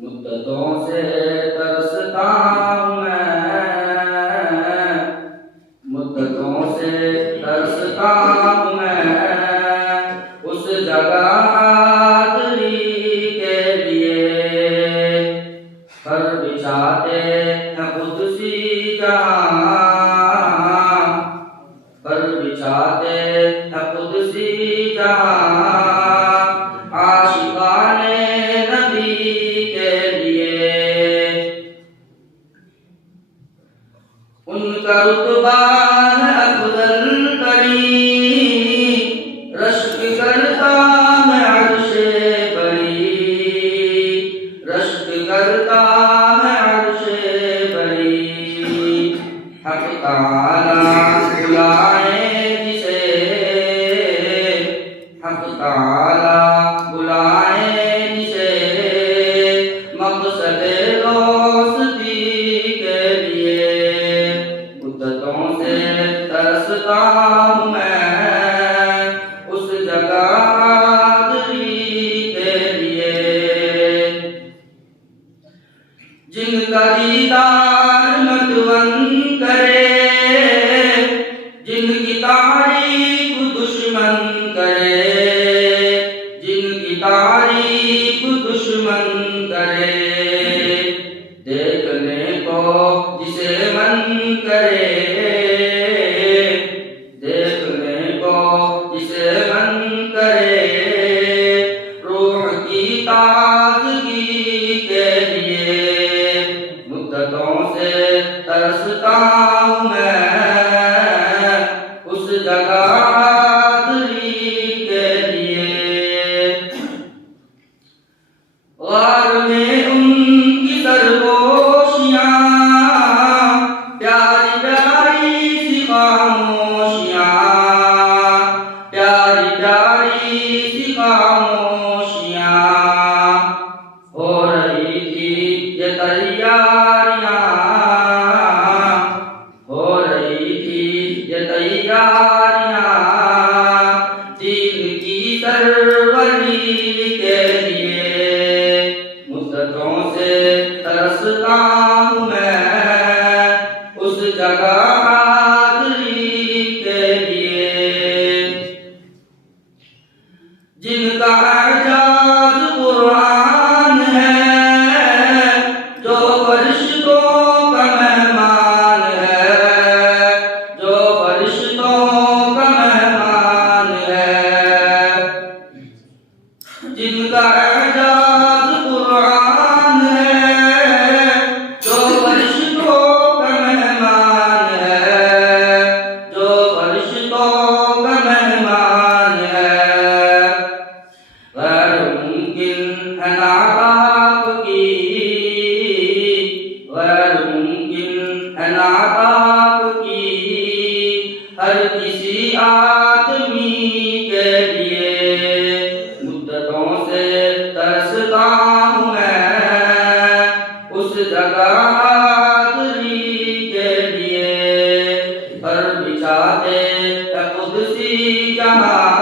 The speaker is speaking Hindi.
मुद्दतों से तरसता हूँ मैं, मुद्दतों से तरसता हूँ मैं उस जगह हाज़री के लिए। पर बिछाते हैं कुदसी जहाँ, पर बिछाते हैं कुदसी जहाँ आशिकाने नबी के लिए। उनका रुतबा है अफजल तरीन, रश्क करता है अर्शे बरी, रश्क करता है अर्शे बरी। हक ताला बुलाए जिसे, हक ताला बुलाए जिसे मकसदे दोस्ती के लिए। मुद्दतों से तरसता हूँ मैं उस जगह हाज़री के लिए। जिनका दीदार मतवन करे, जिनकी तारीफ दुश्मन करे, जिनकी तारीफ दुश्मन करे। देखने को जिसे मन करे, देखने को जिसे मन करे रूह की ताज़गी के लिए। मुद्दतों से तरसता हूँ मैं उस जगह हाज़री के लिए। ग़ार में उनकी सरगोशियाँ, प्यारी प्यारी सी खामोशियाँ, प्यारी प्यारी सी खामोशियाँ। हो रही थी ये तैयारियाँ, हो रही थी ये तैयारियाँ दीन की सरवरी के लिए। मुद्दतों से तरसता हूँ मैं उस जगह हाज़री के लिए। जिनका एजाज़ कुरान है, जो फरिश्तों का मेहमान है, जो फरिश्तों का मेहमान है। जिनका एजाज़ कुरान है, जो फरिश्तों का मेहमान है, जो फरिश्तों का मेहमान है। गैर मुमकिन है नाताब की, गैर मुमकिन है नाताब की हर किसी आदमी के लिए। मुद्दतों से तरसता हूँ मैं उस जगह हाज़री के लिए। पर बिछाते हैं कुदसी जहाँ